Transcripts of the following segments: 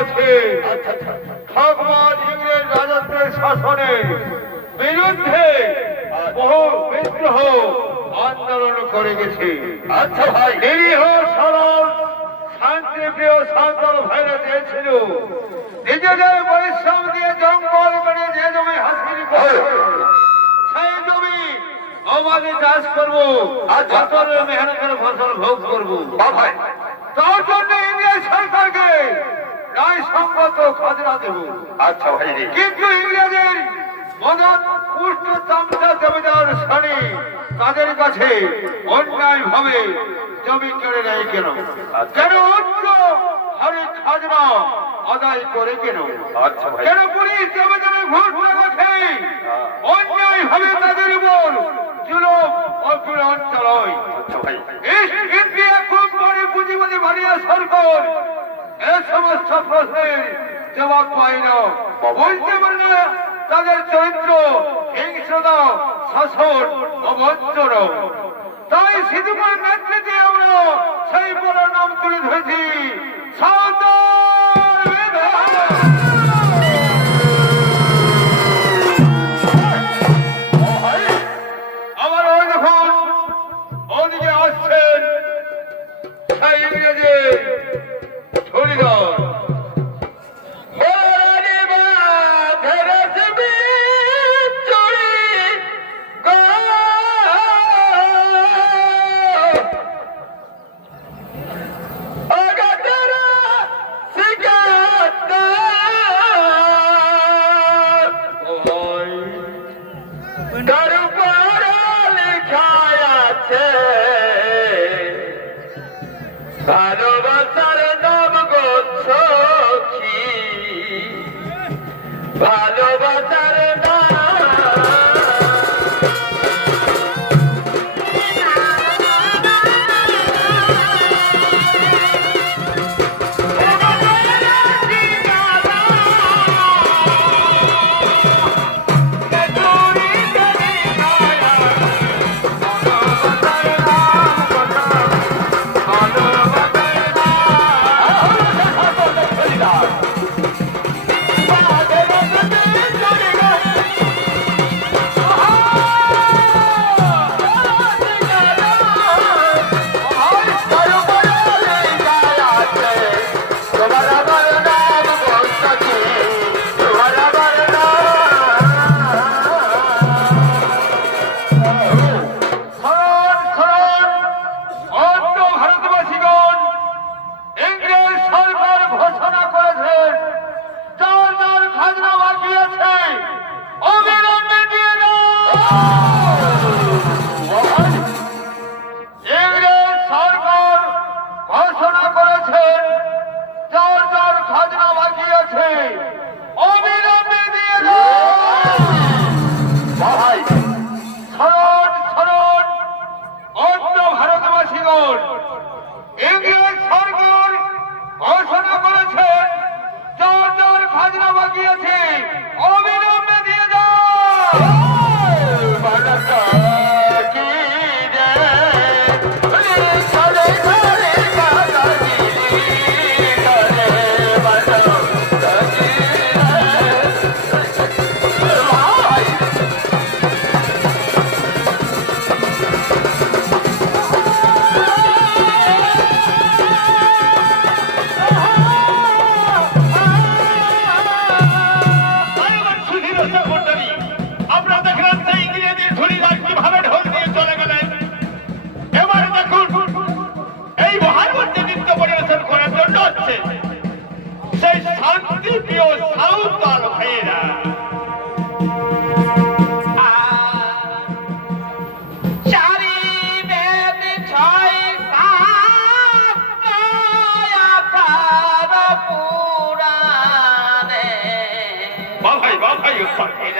আছে ভগবান ইংরেজ রাজত্বের শাসনের বিরুদ্ধে বহু বিদ্রোহ আন্দোলন করে গেছে। আচ্ছা ভাই, নিরীহ সরল শান্তিপ্রিয় সাঁওতাল ভাইরা চেয়েছিল নিজেদের পরিশ্রম দিয়ে জঙ্গল করে যে জমি হাসিল করে সেই জমি আমাদের চাষ করবো, মেহনতের ফসল ভোগ করবো। তার জন্য ইংরেজ সরকারকে ন্যায়সঙ্গত খাজনা দেব। আচ্ছা ভাই, কিন্তু ইংরেজের মদন পুষ্ট চামচা জমিদার শ্রেণী তাদের কাছে অন্যায় ভাবে জমি কেড়ে নেয় কেন? কেন উচ্চ হারে খাজনা আদায় করে কেন? কেন পুলিশ জমিদারের ঘুষ রাখে অন্যায় ভাবে তাদের উপর জুলুম অপীড়ন চালায়? ইন্ডিয়া কোম্পানি পুঁজিবাদী বানিয়া সরকার এ সমস্ত প্রশ্নের জবাব পায় না, বলতে পারে তাদের চরিত্র হিংস্রতা, শাসন ও বঞ্চনা। তাই সিধুমার নেতৃত্বে আমরা সেই বড় নাম তুলে ধরেছি সাঁওতাল বিদ্রোহ। আমার ওই দেখুন ওদিকে আসছেন সেই ইংরেজের ধনীরাজ। ভালোবাসার নাম গো সখী, ভালোবাসার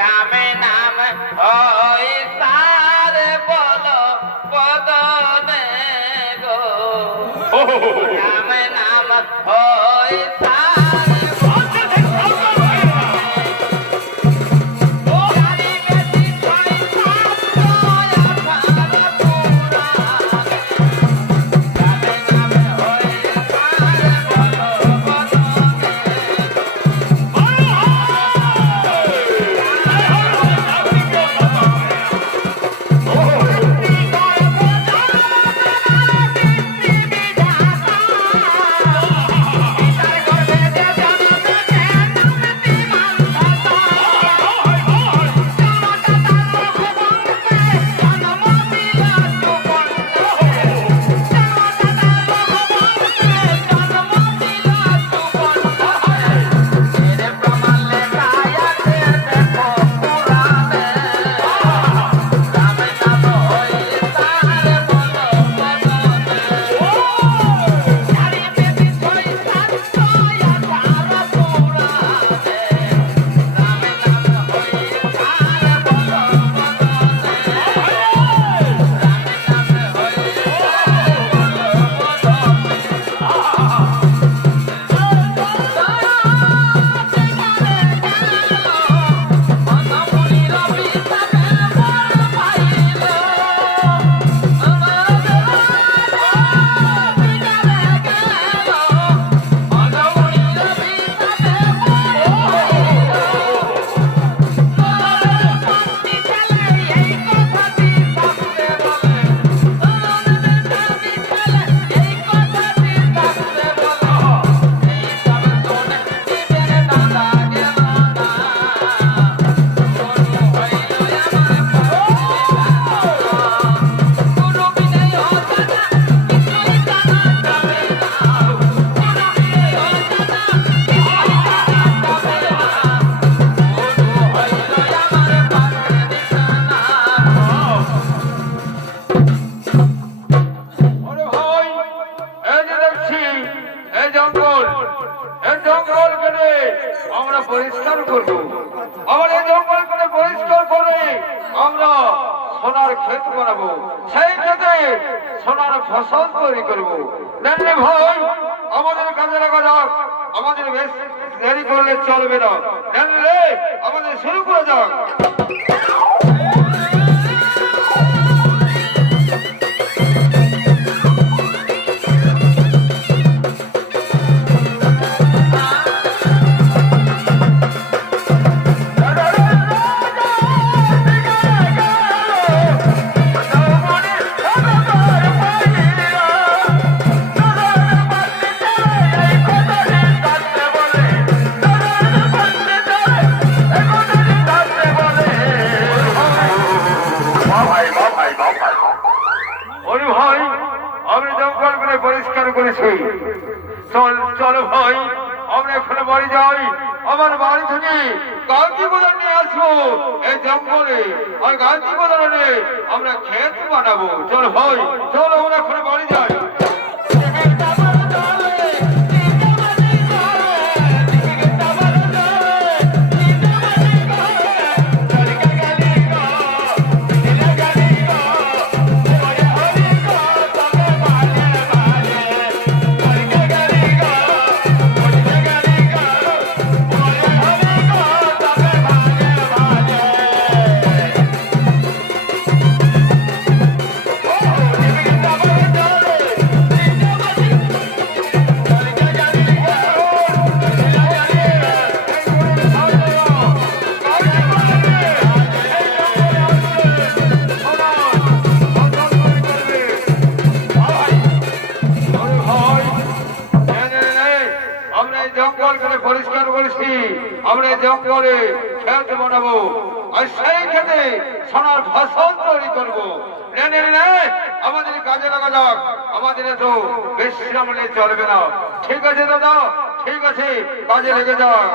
রাম নাম হয় সার বলো বদনে গো, রাম নাম হয় এই জঙ্গল কেটে আমরা পরিষ্কার করবো। আবার এই জঙ্গল কেটে পরিষ্কার করে আমরা সোনার ক্ষেত বানাবো, সেই ক্ষেতে সোনার ফসল তৈরি করবো। জানলে ভাই আমাদের কাজে লাগা যাক, আমাদের বেশ দেরি করলে চলবে না। জানলে আমাদের শুরু করে যাক। পরিষ্কার করেছি, চলো ভাই আমরা এখানে বাড়ি যাই। আমার বাড়ি থেকে গান্ধী বাজার নিয়ে আসবো এই জঙ্গলে, আর গান্ধী বাজারে আমরা ক্ষেত বানাবো। চলো ভাই, চলো আমরা এখানে বাড়ি যাই। পরিষ্কার করেছি, আমরা জঙ্গলে ক্ষেত বানাবো, আর সেই ক্ষেতে সোনার ফসল তৈরি করবো। আমাদের কাজে লাগা যাক, আমাদের এত বিশ্রাম নিয়ে চলবে না। ঠিক আছে দাদা, ঠিক আছে, কাজে লেগে যাক।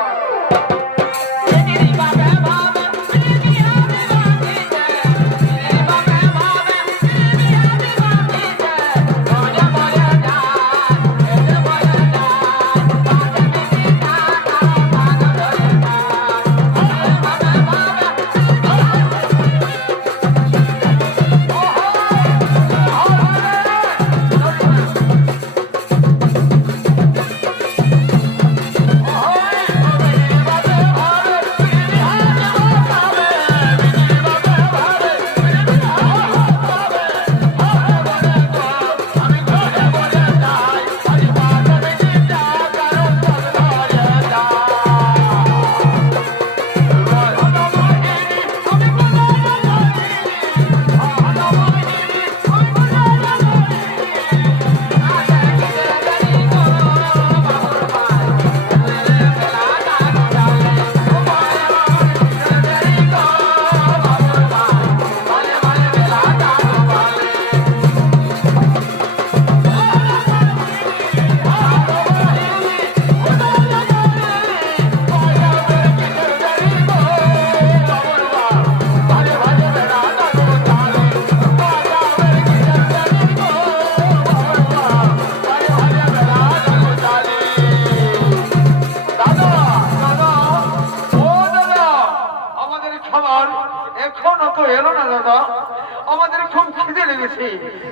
আমাদের খুব খিদে লেগেছে,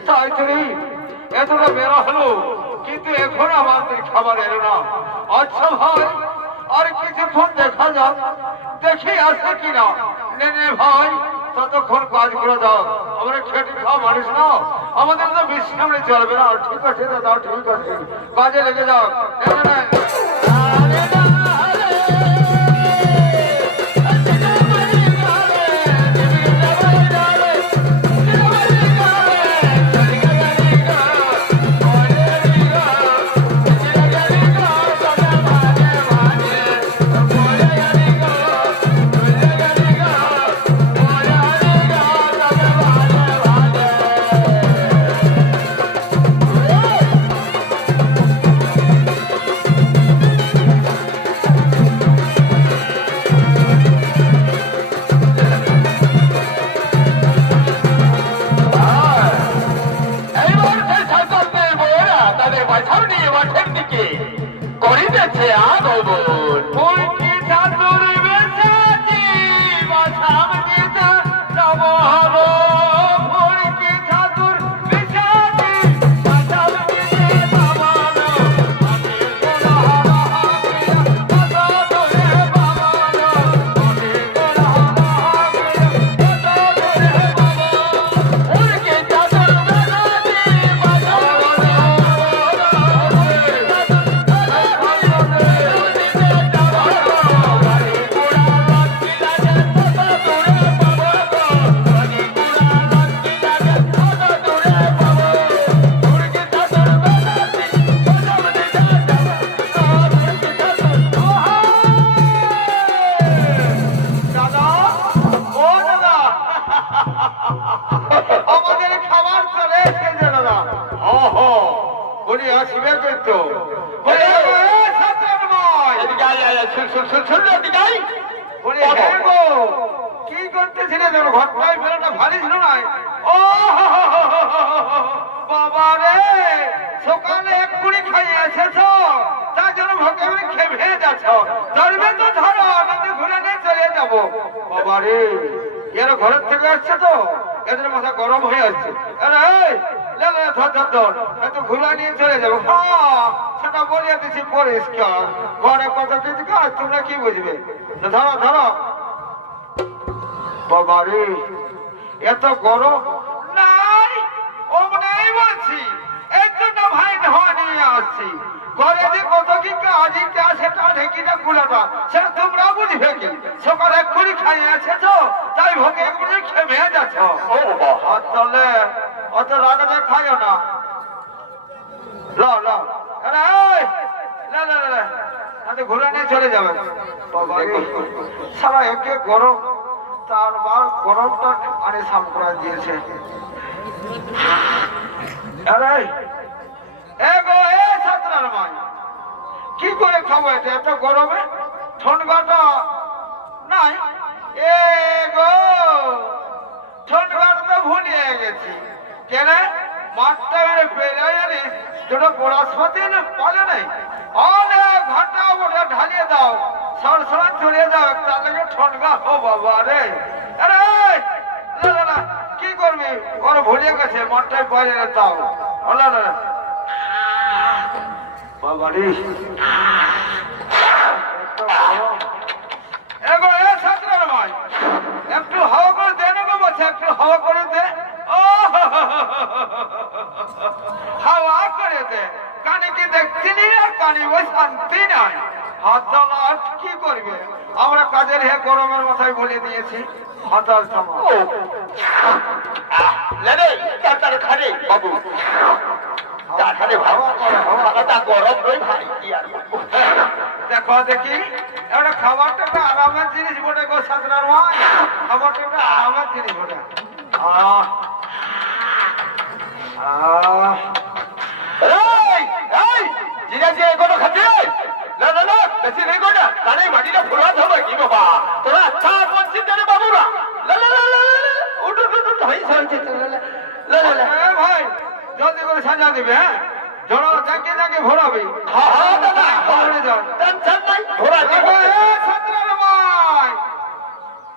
তাই তুমি এতটা বেড়া হলো, কিন্তু এখন আমাদের খাবার এলো না। আচ্ছা ভাই, আর কিছুক্ষণ দেখা যাক, দেখি আসে কিনা। নে ভাই, ততক্ষণ কাজ করে দাও, আমরা খেটে খাওয়া মানুষ না, আমাদের তো বিশ্রামে চলবে না। ঠিক আছে দাদা, ঠিক আছে, কাজে লেগে যাও। হয়েছে আগমন। ফুলকি চাদর বেশাতি বাসাম দিতে যাব হলো ফুলকি চাদর বেশাতি বাসাম দিতে যাব হলো আমি গোলা হাবিয়া কত দূরে বাবানো আমি গোলা হাবিয়া কত দূরে বাবা ফুলকি চাদর বেশাতি বাসাম দাদা ও দাদা আমাদের খাবার চলে এসেছে দাদা ওহো বলি আসবে কিন্তু বলি ছাত্রময় এদিকে আয়, আয়, আয়, শুন না, এদিকে আয়। বলি হ্যাঁ গো কি করতেছিলে তোর ঘরটায় বেরোটা ভারী ছিল না ও বাবা রে সকালে এক কুড়ি খাইয়ে এসেছো তার জন্য ভোগে খেয়ে যাচ্ছ ধরবে তো ধরো আমাদের ঘুরে নিয়ে চলে যাবো বাবা রে এরা ঘরের থেকে আসছে তো এদের মাথা গরম হয়ে আসছে আরে এই, লে, লে, ধর ধর ধর এত ঘুরা নিয়ে চলে যাবো হ্যাঁ সেটা বলিয়ে দিচ্ছি পরিষ্কার ঘরে কত কিছু কাজ তোমরা কি বুঝবে তো ধরো ধরো বাবা রে এত গরম নাই ও নাই বলছি এর জন্য ভাই ধোয়া নিয়ে আসছি ঘরে যে কত কি কাজই তা সেটা ঢেকিটা খুলাটা সেটা তোমরা বুঝবে কি সকালে এক্ষুনি খাইয়ে এসেছো তাই ভোগে এক্ষুনি খেয়ে যাচ্ছ ও বাবা, আর তাহলে অত রাগাতে খাইও না লাও লাও আরে এই, লে লে লে আরে ঘুরে নিয়ে চলে যাবে বাবা রে সারা একে গরম তার বার গরমটা আরে সাম করে দিয়েছে আরে এ গো এ ছাত্রার মাই কি করে খাবো এটা এত গরমে ঠনগাটা নাই এ গো ঠনগাটা তো ভুলিয়ে গেছি কেন মাঠটা মেরে পেরে জানিস দুটো পড়াশোনাতে না পালে নাই অনেক ঘন্টা ওটা ঢালিয়ে দাও সরসরা চলে যাও তার লাগে ঠনগা ও বাবা রে আরে না না না কি করবি ওর ভুলিয়ে গেছে মাঠটায় বাইরে দাও আল্লাহ না বাবা রে এগো এ ছাত্রের ভাই একটু হাওয়া করে দে না গো বাচ্চা একটু হাওয়া করে দে ও হাওয়া করে দে কানে কি দেখছি নি আর কানে ওই শান্তি নাই হাতল আর কি করবে আমরা কাজের হে গরমের মাথায় বলে দিয়েছি হাতাল থামা ও, লে রে, তাড়াতাড়ি খা রে, বাবু। তাড়াতাড়ি ভাব, মাথাটা গরম নয় ভাই, কি আর বলবো। দেখো দেখি এটা খাবারটা একটা আরামের জিনিস বটে গো ছাত্রার ভাই খাবারটা একটা আরামের জিনিস বটে আহ আহ এই, এই, জিরা জিরা এগুলো খাচ্ছিস? না, না, না, বেশি নেই গো না। কানে মাটিটা ফোলাতে হবে কি বাবা? তোরা আচ্ছা বলছিস রে বাবুরা? লা, লা, লা, লা, লা, লা, উঠ, উঠ, উঠ, উঠ, ভাই, সরছে, লা, লা, লা, লা, লা। এ ভাই জলদি করে সাজা দিবে হ্যাঁ ধরো যাকে যাকে ভরাবি হ্যাঁ, হ্যাঁ, দাদা, ভরে যাও টেনশন নাই, ঘোরা দেখো যাবে। এ ছাত্রার ভাই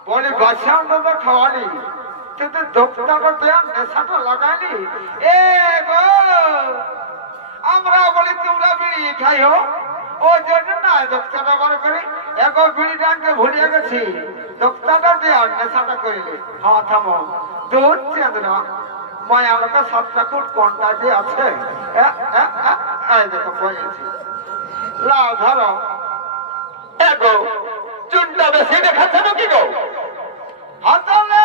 বলি বাচ্চা আমরা খাওয়ালি কিন্তু দোক্তাটা দেন নেশাটা লাগাইলি এ গো আমরা বলি তোমরা বিড়ি খাইও ও জন্য না দোক্তাটা বার করি এক বিড়ি টানকে ভুলিয়ে গেছি দোক্তাটা দেন নেশাটা করিলে হ্যাঁ থামো দুধ চেঁদ না মায়া লোকের 7টা ফুট কোনটা যে আছে এই দেখো বলেছি লাও ধরো এগো, চুনটা বেশি দেখাচ্ছে নাকি গো? হাতালে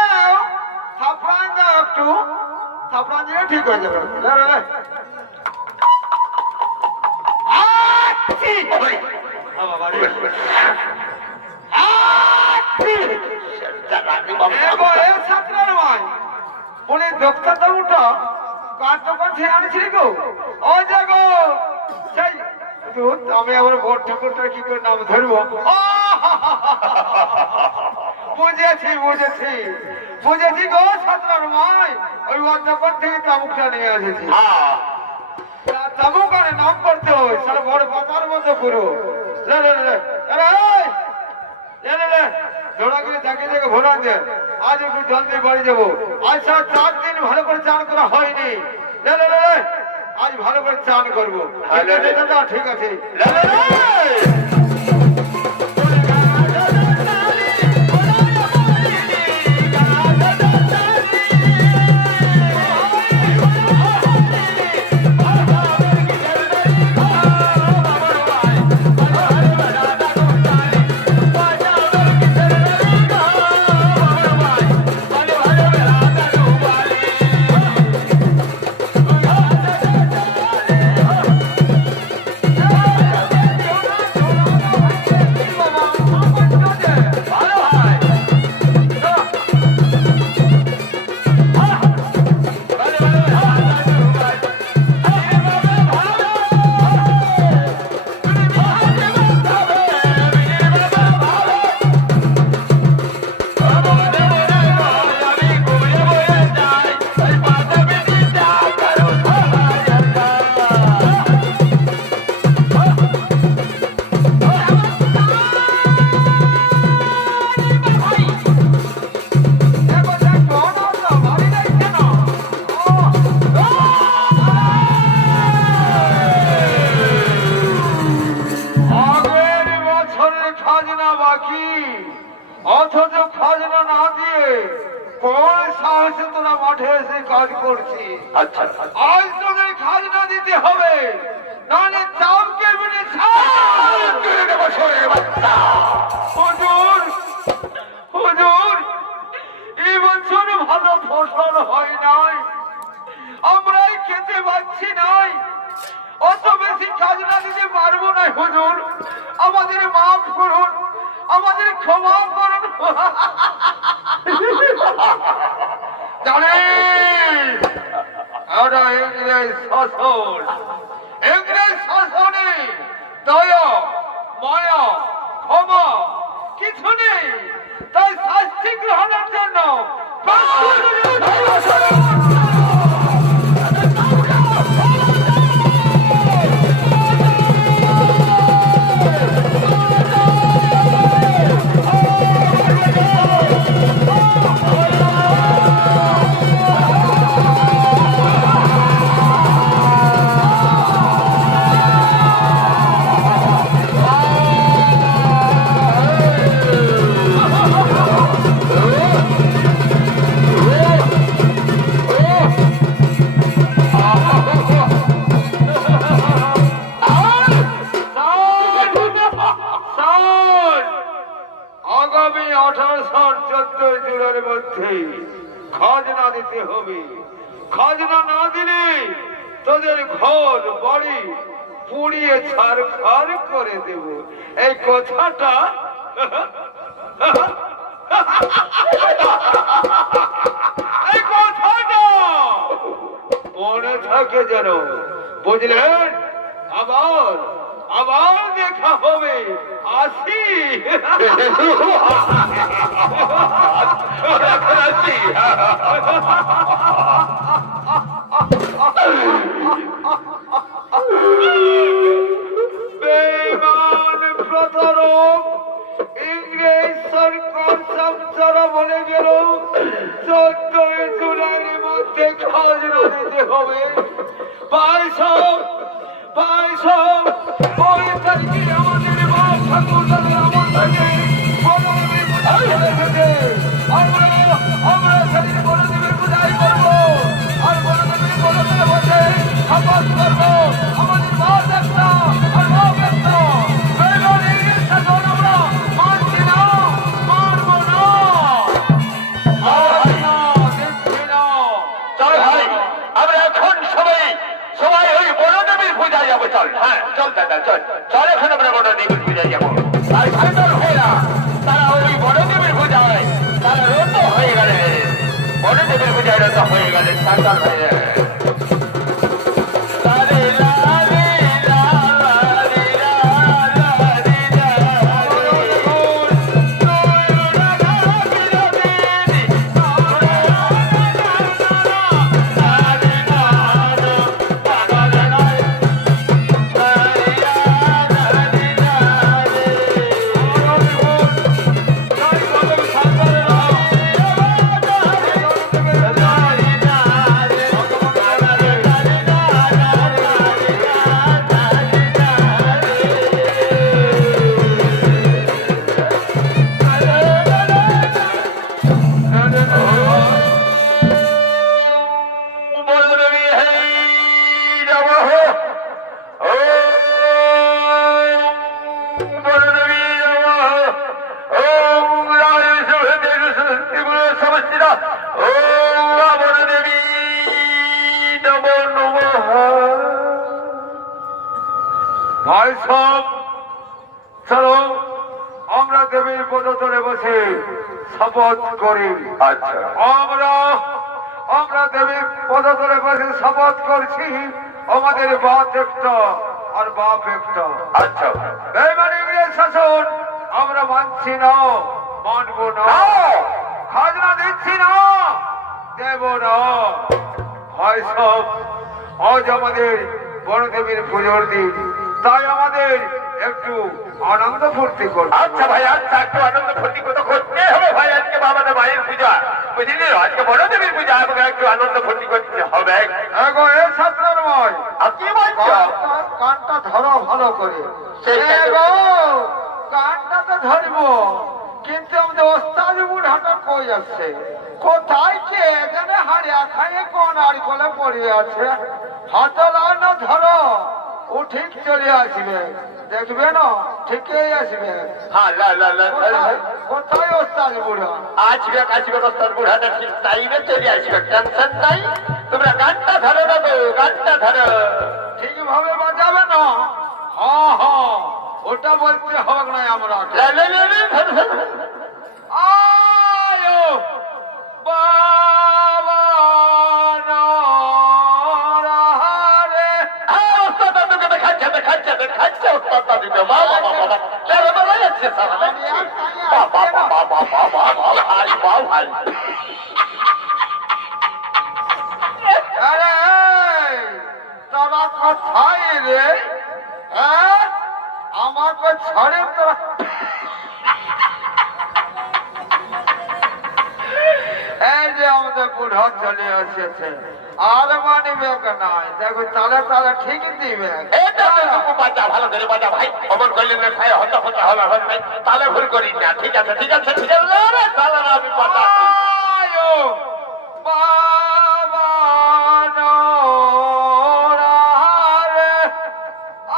থাপড়ান দাও একটু থাপড়ান দিলে ঠিক হয়ে যাবে লে লে লে আচ্ছি, বাবাই, বাবা রে আচ্ছি। সেটা রাখি বাবা। এগো এ ছাত্রের ভাই বলে দোক্তাটা উঠো কার দোকান ছেড়ে আনিছিলি গো ও যে গো সেই দুধ আমি আবার ভোট ঠাকুরটার কি করে নাম ধরবো বুঝেছি বুঝেছি বুঝেছি গো ছাত্রের ভাই ওই দোকান থেকে তামুকটা নিয়ে এসেছি হ্যাঁ, তামুক আরে নাম করতে হয় সারা বড় বাজার মধ্যে পুরো লে লে লে আরে লে লে লে দৌড়াগিরি তাকে দেখে ভোরান দে আজ একটু জলদি বাড়ি যাবো আচ্ছা 4 দিন ভালো করে চান করা হয়নি লে লে লে আজ ভালো করে চান করবো ঠিক আছে লে লে লে অথচ খাজনা না দিয়ে কোন সাহসে তোরা মাঠে এসে কাজ করছিস আচ্ছা আজ তোদের খাজনা দিতে হবে নাহলে চাপকে মিলে হুজুর হুজুর এই বছর ভালো ফসল হয় নাই আমরাই খেতে পাচ্ছি নাই অত বেশি খাজনা দিতে পারবো না হুজুর আমাদের মাফ করুন আমাদের ক্ষমা করুন জানেন আমরা ইংরেজ শাসনে দয়া মায়া ক্ষমা কিছু নেই তাই শাস্তি গ্রহণের জন্য আগামী 1814 জুনের মধ্যে খাজনা দিতে হবে খাজনা না দিলে তোদের ঘর বাড়ি পুড়িয়ে ছারখার করে দেব এই কথাটা মনে থাকে যেন বুঝলেন আবার আবার দেখা হবে আসি বেঈমান প্রতারক ইংরেজ সরকার সবচরা বলে গেল 14 জুলাইয়ের মধ্যে খাজনা দিতে হবে পাইসব ওই তারিখে আমাদের বাপ ঠাকুর তাদের আমল থেকে আমরা সেদিন বড়দেবের পূজাই করবো আর বড়দেবের বড়দেব বসে শপথ করবো আমাদের বাপ একটা আর বাপ একটা শাসন আমরা মানছি না মানবো না দেখছি না চল ভাই আমরা এখন সবাই ওই বড়দেবীর পূজায় যাবো চল হ্যাঁ চল দাদা চল চল এখন আমরা বড়দেবীর পূজায় যাবো আর ভাইটার ভাইরা তারা ওই বড়দেবীর পূজায় তারা রত হয়ে গেলে বড়দেবীর পূজায় রত হয়ে গেলে সাঁতার হয়ে সমষ্টির ওম দেবী নমো নমঃ। ভাই সব চলো আমরা দেবীর পদতলে বসে শপথ করি। আচ্ছা আমরা দেবীর পদতলে বসে শপথ করছি আমাদের বাপ একটা আর বাপ একটা। আচ্ছা বেইমানি ইংরেজ শাসন আমরা মানছি না, মানব না, খাজনা দিচ্ছি না, দেব না। ভাই সব আজ আমাদের বড় দেবীর পুজোর দিন, তাই আমাদের একটু আনন্দ ফুর্তি করতে। আচ্ছা ভাই, আচ্ছা একটু আনন্দ ফুর্তি তো করতে হবে ভাই। আজকে বাবাদের মায়ের পূজা, বুঝলি, আজকে বড় দেবীর পূজা, আমাকে একটু আনন্দ ফুর্তি করতে হবে। এগো এ ছাত্রের ময়, আর কি বলছো? কানটা ধরো ভালো করে। এগো কানটা তো ধরবো, কিন্তু আমাদের ওস্তাদ বুড়াটা কই যাচ্ছে? কোথায় কে জানে হারিয়া খাইয়ে কোন আর কোলে পড়ে আছে। হাতে লাগানো ধরো, ও ঠিক চলে আসবে, দেখবে না ঠিকই আসবে। হ্যাঁ কোথায় ওস্তাদ বুড়া? আসবে আসবে, ওস্তাদ বুড়াটা ঠিক টাইমে চলে আসবে, টেনশন নাই। তোমরা গানটা ধরো না তো, গানটা ধরো। ঠিকভাবে বাজাবে না? হ্যাঁ হ্যাঁ, ওটা বলতে হবে না আমরা। আয়ো বাবা নরে। ওস্তাদ দাদুকে দেখাচ্ছে দেখাচ্ছে দেখাচ্ছে, ওস্তাদ দাদুকে। বাবা বাবা বাবা যাচ্ছে বাবা বাবা বাবা বাবা ভাই বাবা ভাই। আরে তোরা কোথায় রে? আমাকে ছাড়ে তোরা? এই যে আমাদের বুড়া চলে এসেছে, আর মানিবে নাই। দেখো তালে তালে ঠিক দিবে। এটা তো বাজা, ভালো করে বাজা ভাই। অমন করলে না খায় হতা হতা হলা হয় ভাই। তালে ভুল করিস না। ঠিক আছে ঠিক আছে ঠিক আছে, রে তালে আমি বাজাচ্ছি। আয়ো বাবা নরে,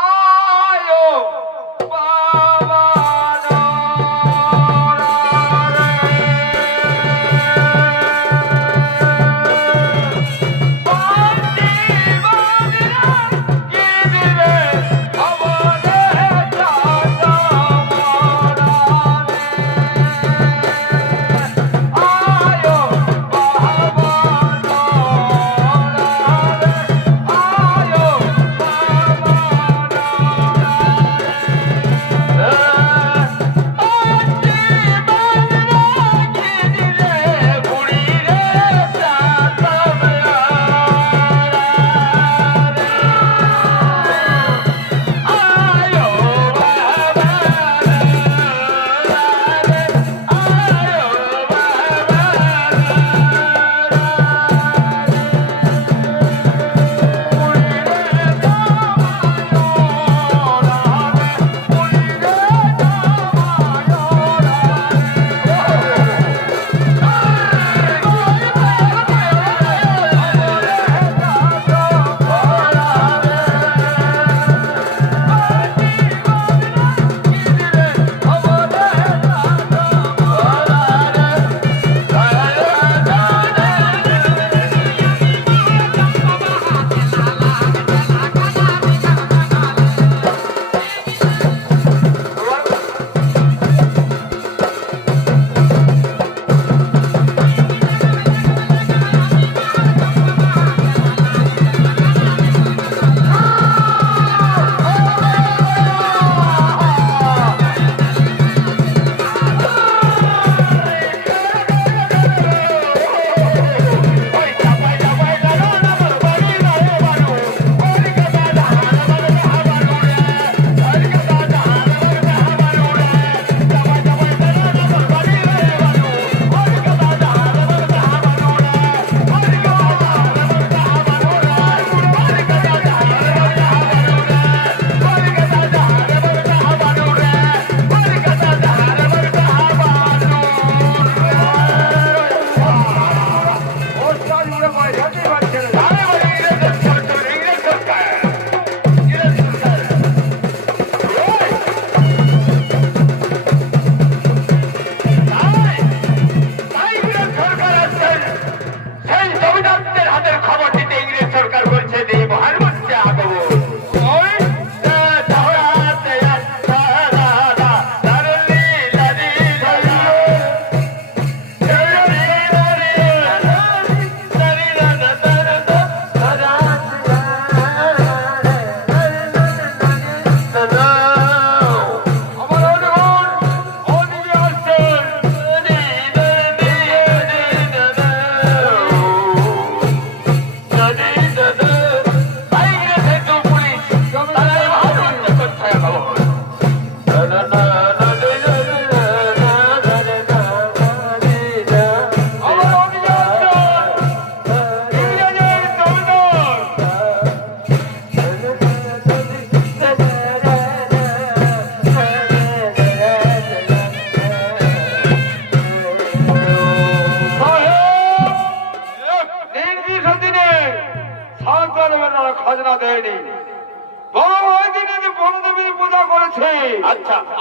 আয়ো বাবা নরে।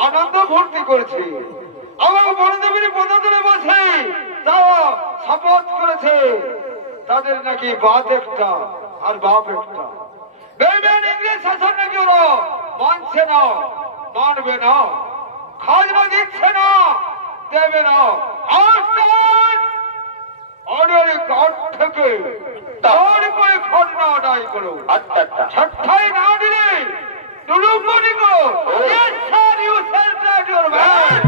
আনন্দ ভর্তি করছে। আমার বনদেবীর পদতলে বসে তারা শপথ করেছে তাদের নাকি বাপ একটা আর বাপ একটা। বেইমান ইংরেজ শাসন নাকি ওরা মানছে না, মানবে না, খাজনা দিচ্ছে না, দেবে না। অর্ডারি কার্ড থেকে তার করে খাজনা আদায় করো। আচ্ছা আচ্ছা ছাড়াই না দিলে দুলুমনি করো। Yes sir, you shall not your man.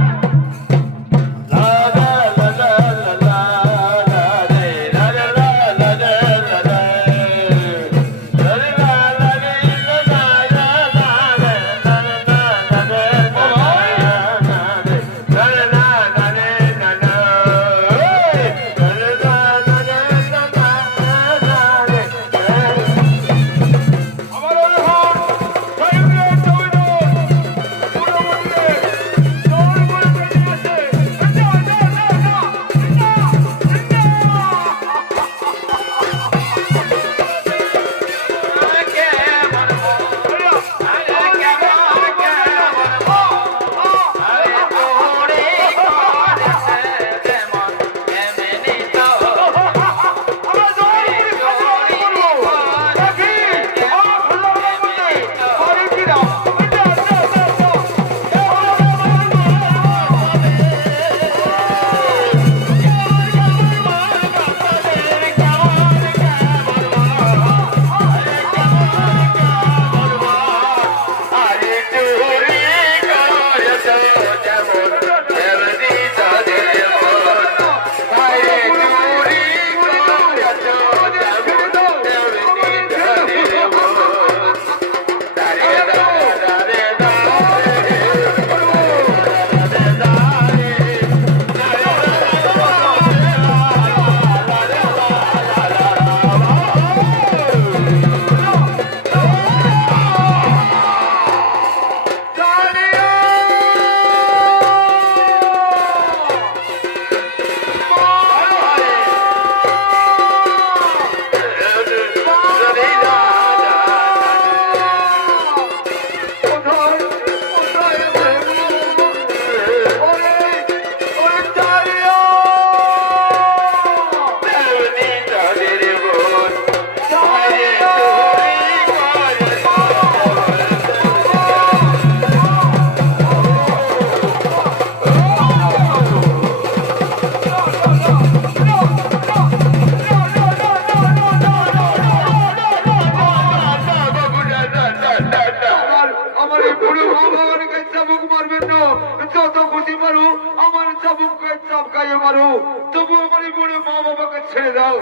ছেড়ে দাও।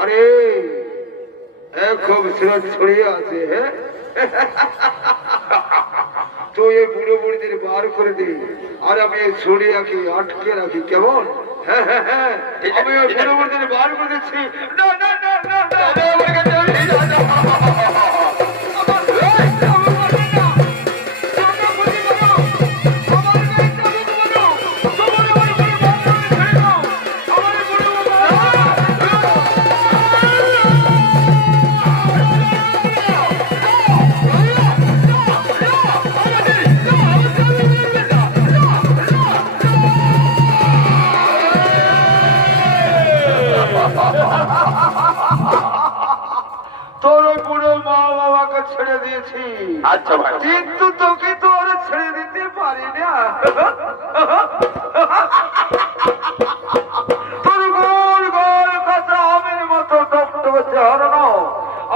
আরে খুব সিরাজ ছড়িয়ে আছে। হ্যাঁ তো এই বুড়ো বুড়িদের বার করে দিই আর আমি এই ছড়িয়ে রাখি, আটকে রাখি। কেমন? হ্যাঁ হ্যাঁ হ্যাঁ আমি ওই বুড়ো বুড়িদের বার করে দিচ্ছি। না না না না তোর বুড়ো মা বাবাকে ছেড়ে দিয়েছি। আচ্ছা ভাই কিন্তু তোকে তো আর ছেড়ে দিতে পারি না। তোর গোল গোল কাঁচা আমের মতো টকটকে চেহারা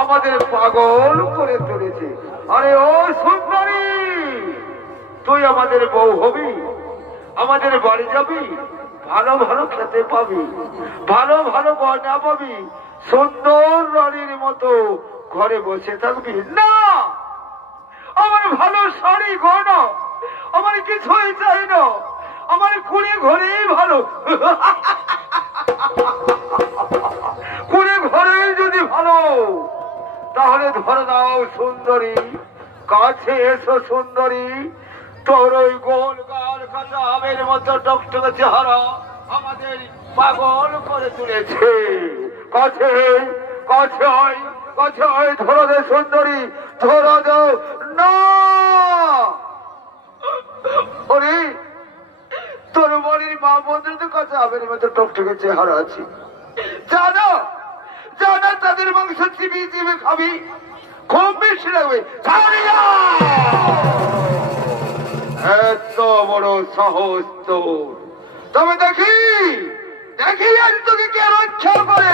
আমাদের পাগল করে তুলেছে। আরে ও সুন্দরী, তুই আমাদের বউ হবি, আমাদের বাড়ি যাবি, ভালো ভালো খেতে পাবি, ভালো ভালো গয়না পাবি, সুন্দর রানীর মতো ঘরে বসে থাকবি। না, আমার ভালো শাড়ি গয়না আমার কিছুই চাই না, আমার কুড়ি ঘরেই ভালো। কুড়ি ঘরেই যদি ভালো, তাহলে ধরে নাও সুন্দরী, কাছে এসো সুন্দরী। তোর ওই গোল গাল কাঁচা আমের মতো টকটকে চেহারা আমাদের পাগল করে তুলেছে। কাছে কাছে কাছে ধরো দে সুন্দরী, ধরো দাও। না বাঘের মতো টকটকে চেহারা আছে। জানো জানো তাদের মাংস চিবিয়ে চিবিয়ে খাবি, খুব বেশি লাগবে। ছাড়িয়া! এত বড় সাহস তোর, তবে দেখি দেখি আজ তোকে কে রক্ষা করে।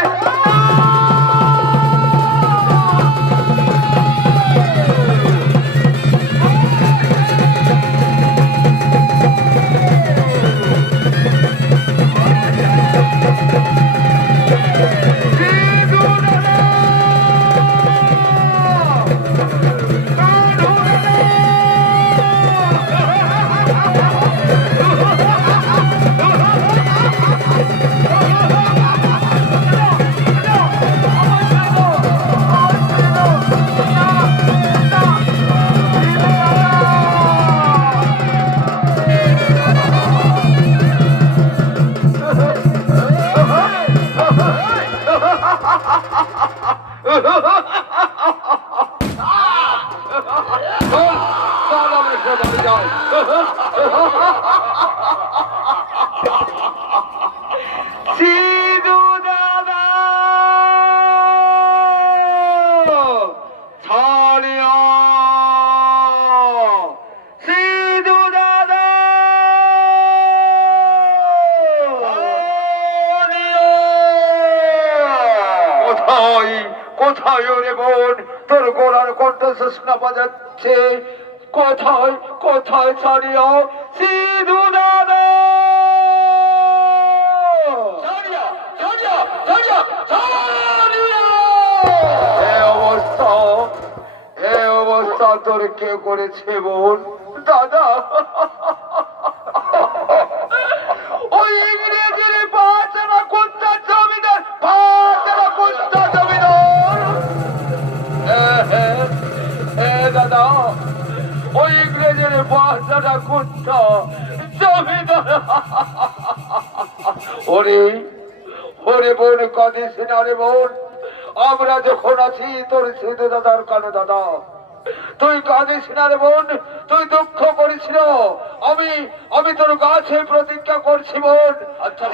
সিধু দাদা ছাড়িয়া! সিধু দাদা কোথায় কোথায় ওরে বোন, তোর গোড়ার কণ্ঠ শোনা বাজাচ্ছে। কোথায় কোথায় ছাড়িয়া? সিধু দাদা এ অবস্থা তোর কে করেছে বোন? দাদা ওই ইংরেজির বাচ্চারা কোনটা জমিদার, বাচ্চারা কোনটা জমিদার। দাদা ওই ইংরেজির বাচ্চারা কোনটা জমিদার। ওরে ওরে বোন কাঁদিস না রে বোন, আমরা যখন আছি তোর সিধু দাদার কানে দাদা, তুই কাঁদিস না রে বোন, তুই দুঃখ করিস না। আমি আমি তোর কাছে প্রতিজ্ঞা করছি বোন,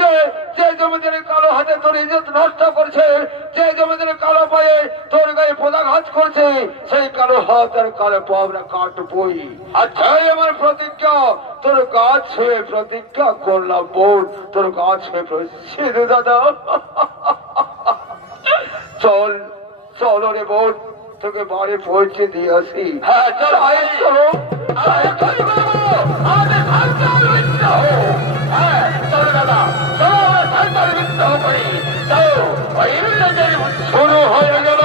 যে যে জমিদারে কালো হাতে তোর ইজ্জত নষ্ট করছে, যে জমিদারে কালো পায়ে তোর গায়ে পদাঘাত করছে, সেই কালো হাত আর কালো পা আমরা কাটবই। আচ্ছা আমার প্রতিজ্ঞা, তোর গাছ হয়ে প্রতিজ্ঞা করলাম বোন, তোর গাছ হয়ে সিধু দাদা। চল চলো রে বোন, তোকে বাড়ি পৌঁছে দিয়ে আসি। হ্যাঁ চল চলো। শুরু হয়ে গেল,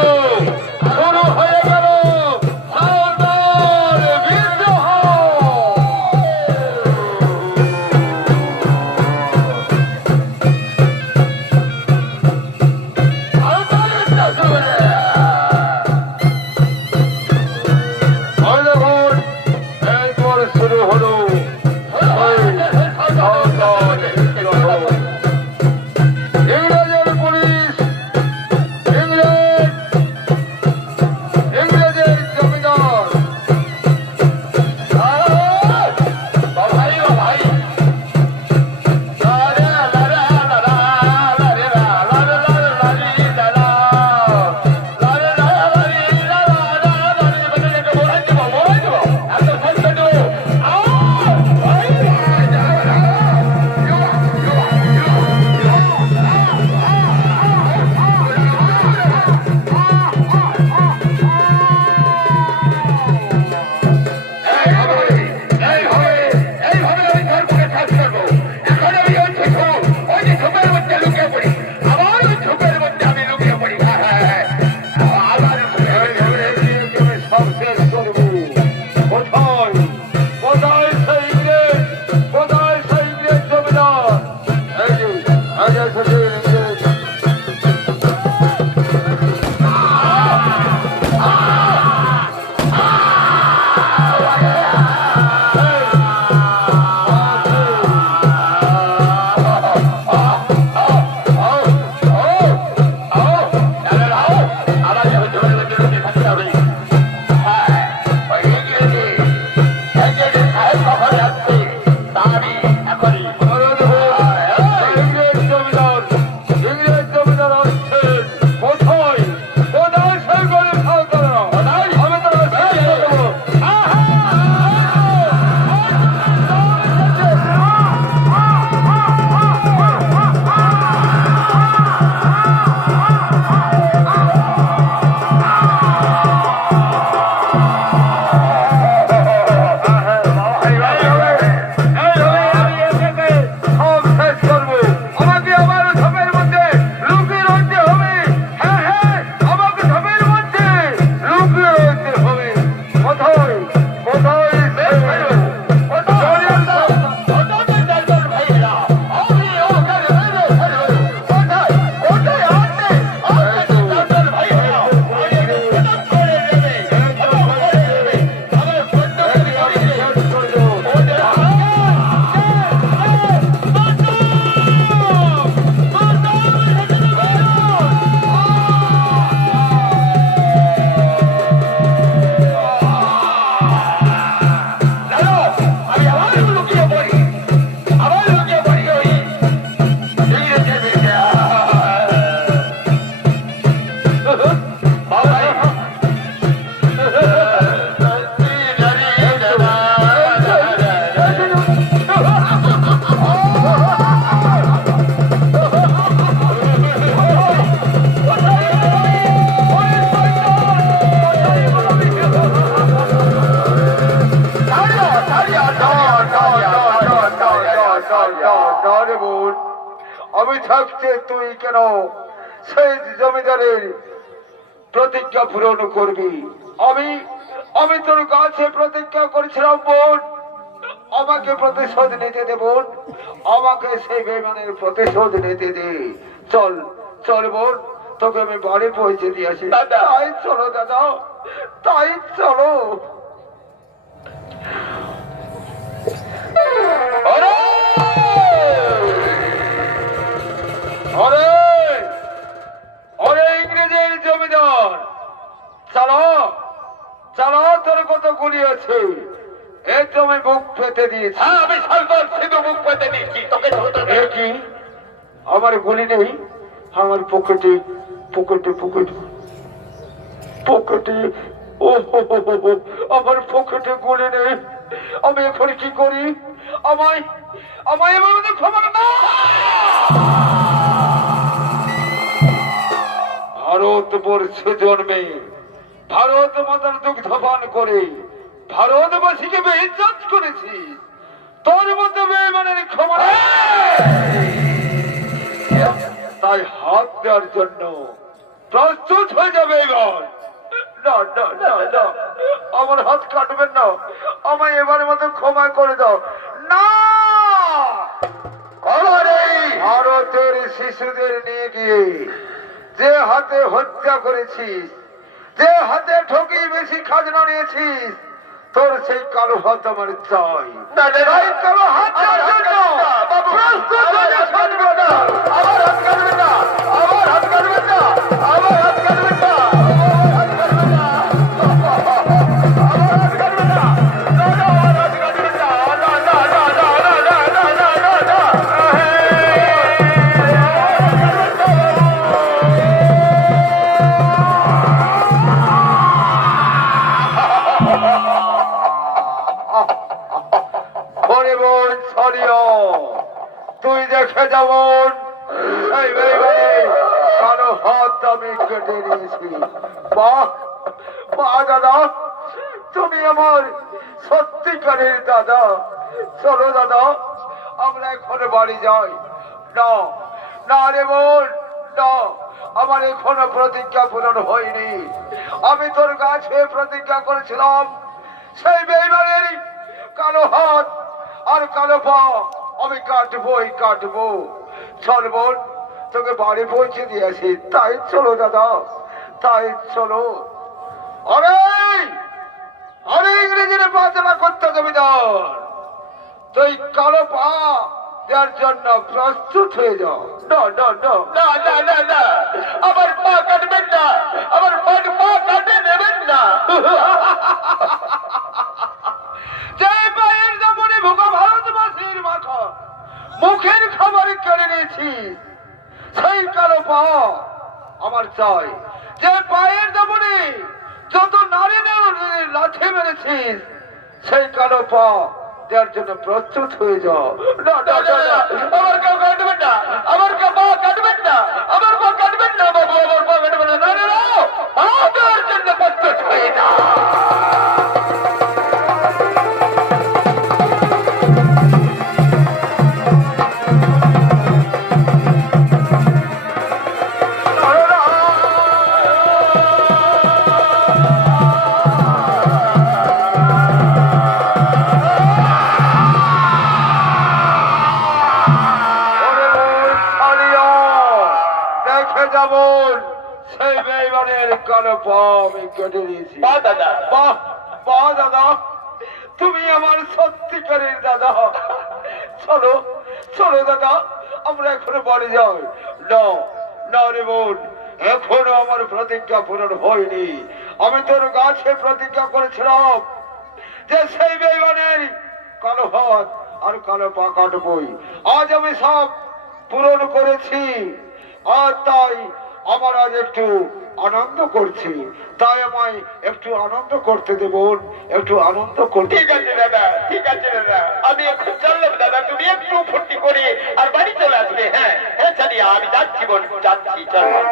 শুরু হয়ে গেল বিদ্রোহ। শুরু হলো না রে বোন, আমি থাকতে তুই কেন সেই জমিদারের প্রতিজ্ঞা পূরণ করবি? আমি তোর কাছে প্রতিজ্ঞা করেছিলাম বোন, আমাকে প্রতিশোধ নিতে দে বোন, আমাকে সেই বেমানের প্রতিশোধ নিতে দে। চল চল বোন, তোকে আমি বাড়ি পৌঁছে দিয়ে আসি। তাই চলো দাদা, তাই চলো। ইংরেজের জমিদার, চলো চলো, তোর কত গুলি আছে, এই তো আমি বুক পেতে দিয়েছি। আমি সর্দার সিধু মুখ পেতে দিচ্ছি, তোকে এ কি, আমার গুলি নেই? আমার পকেটে পকেটে পকেটে পকেটে ও আমার পকেটে গুলি নেই। আমি এখন কি করি? আমায় আমায় এভাবে ক্ষমা না। ভারতবর্ষে জন্মে, ভারত মাতার দুগ্ধ পান করে ভারতবাসীকে বেইজ্জত করেছি, তোর মতো বেঈমানের ক্ষমা নেই। তাই হাত দেওয়ার জন্য প্রস্তুত হয়ে যাবে এবার। না না না না, আমার হাত কাটবেন না, আমায় এবার মতো ক্ষমা করে দাও। না, ভারতের শিশুদের নিয়ে গিয়ে যে হাতে হত্যা করেছিস, যে হাতে ঠকি বেশি খাজনা নিয়েছিস, তোর সেই কালো হাত আমার চাই। তাই কালো হাত দেওয়ার জন্য প্রস্তুত হয়ে যা সর্বদা। আমার হাত কাটবেন না, আমার হাত কাটবেন না, আমার হাত কাটবেন না, আমার হাত কাটবেন না, আমার হাত কাটবেন না, না না আমার হাত কাটবেন না, না না না না না না না না না। তুই দেখে যেমন সেই বেইমানে কালো হাত আমি কেটে নিয়েছি। বাহ বাহ দাদা, তুমি আমার সত্যিকারের দাদা। চলো দাদা, আমরা এখন বাড়ি যাই। না না রে বোন, না, আমার এখনো প্রতিজ্ঞা পূরণ হয়নি। আমি তোর কাছে প্রতিজ্ঞা করেছিলাম সেই বেইমানের কালো হাত আর কালো পা আমি কাটবোই কাটবো। চল বোন, তোকে বাড়ি পৌঁছে দিয়েছি। তাই চলো দাদা, তাই চলো। আরে আরে ইংরেজির বাজনা করতে জমিদার, তুই কালো পা দেওয়ার জন্য প্রস্তুত হয়ে যাও। না না না না না না না, আমার পা কাটবেন না, আমার পা কাটে নেবেন না। যে পায়ের দামনে ভোগা ভারতবাসীর মাথা মুখের খাবার কেড়ে নিয়েছিস, সেই কালো পা আমার চাই। যে পায়ের দামনে যত নারী লাঠি মেরেছিস, সেই কালো পা দেওয়ার জন্য প্রস্তুত হয়ে যাও। না না না না, আমার কেউ কাটবেন না, আমার কেউ পা কাটবেন না, আমার পা কাটবেন না বাবু, আমার পা কাটবেন না, না না না, পা দেওয়ার জন্য প্রস্তুত হয়ে যা। সেই বেইমানের কালো পা আমি কেটে দিয়েছি। পা দাদা, বাহ বাহ দাদা, তুমি আমার সত্যিকারের দাদা। চলো চলো দাদা, আমরা এখনো বাড়ি যাই। না না রে বোন, এখনো আমার প্রতিজ্ঞা পূরণ হয়নি। আমি তোর কাছে প্রতিজ্ঞা করেছিলাম যে সেই বেইমানের কালো হাত আর কালো পা কাটবই। আজ আমি সব পূরণ করেছি, আর তাই আমার আজ একটু আনন্দ করছি। তাই আমায় একটু আনন্দ করতে দেব, একটু আনন্দ করতে। ঠিক আছে দাদা, ঠিক আছে দাদা, আমি এখন চললাম দাদা, তুমি একটু ফুর্তি করে আর বাড়ি চলে আসবে। হ্যাঁ হ্যাঁ চালিয়া, আমি যাচ্ছি বোন, যাচ্ছি, চললাম।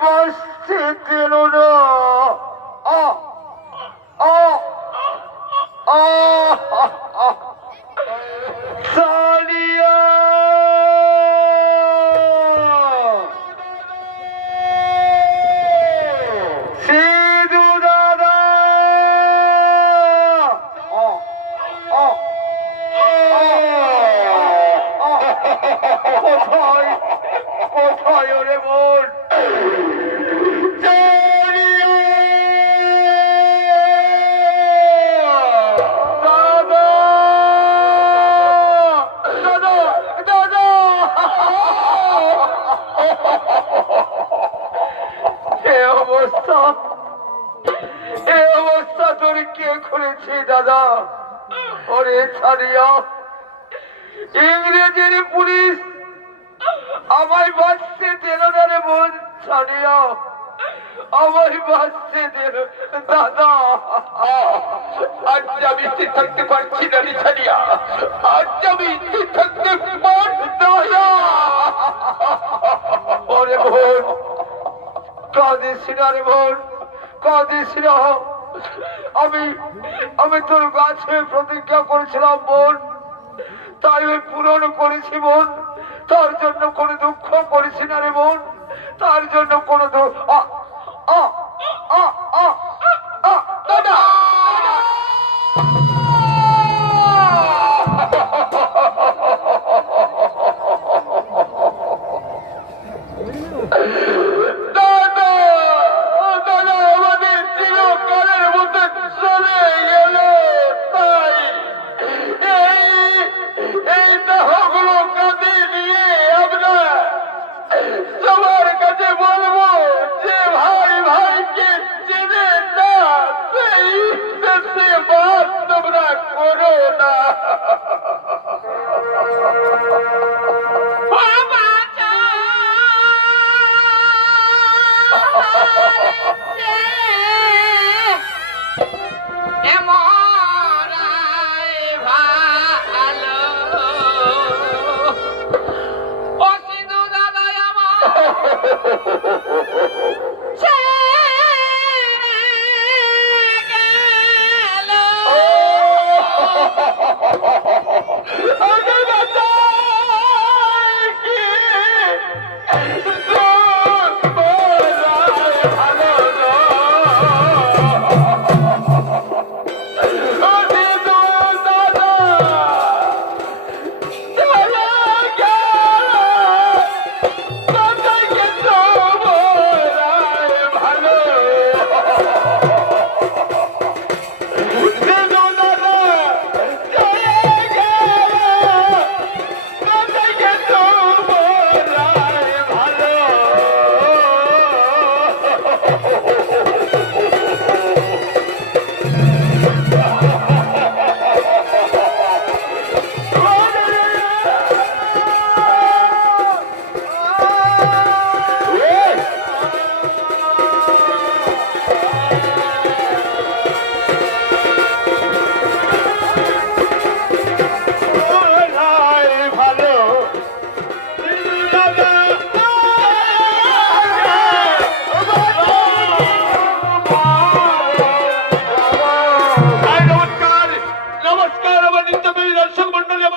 বাঁচতে দিল না। সানিয়া সিধু দাদা কোথায় কোথায় ওরে বোন? এ অবস্থা তোর কে করেছে দাদা? ওরে ছাড়িয়া ইংরেজের পুলিশ আমায় বাঁচতে দিল না রে বোন। ছাড়িয়া আমায় বাঁচতে দিল দাদা। আজ আমি স্থির থাকতে পারছি না রে ছাড়িয়া, আজ আমি স্থির থাকতে পারছি না। ওরে বোন কাঁদিস না রে বোন, কাঁদিস না। আমি তোর কাছে প্রতিজ্ঞা করেছিলাম বোন, তাই আমি পূরণ করেছি বোন। তার জন্য কোনো দুঃখ করেছি না রে বোন, তার জন্য কোনো দাদা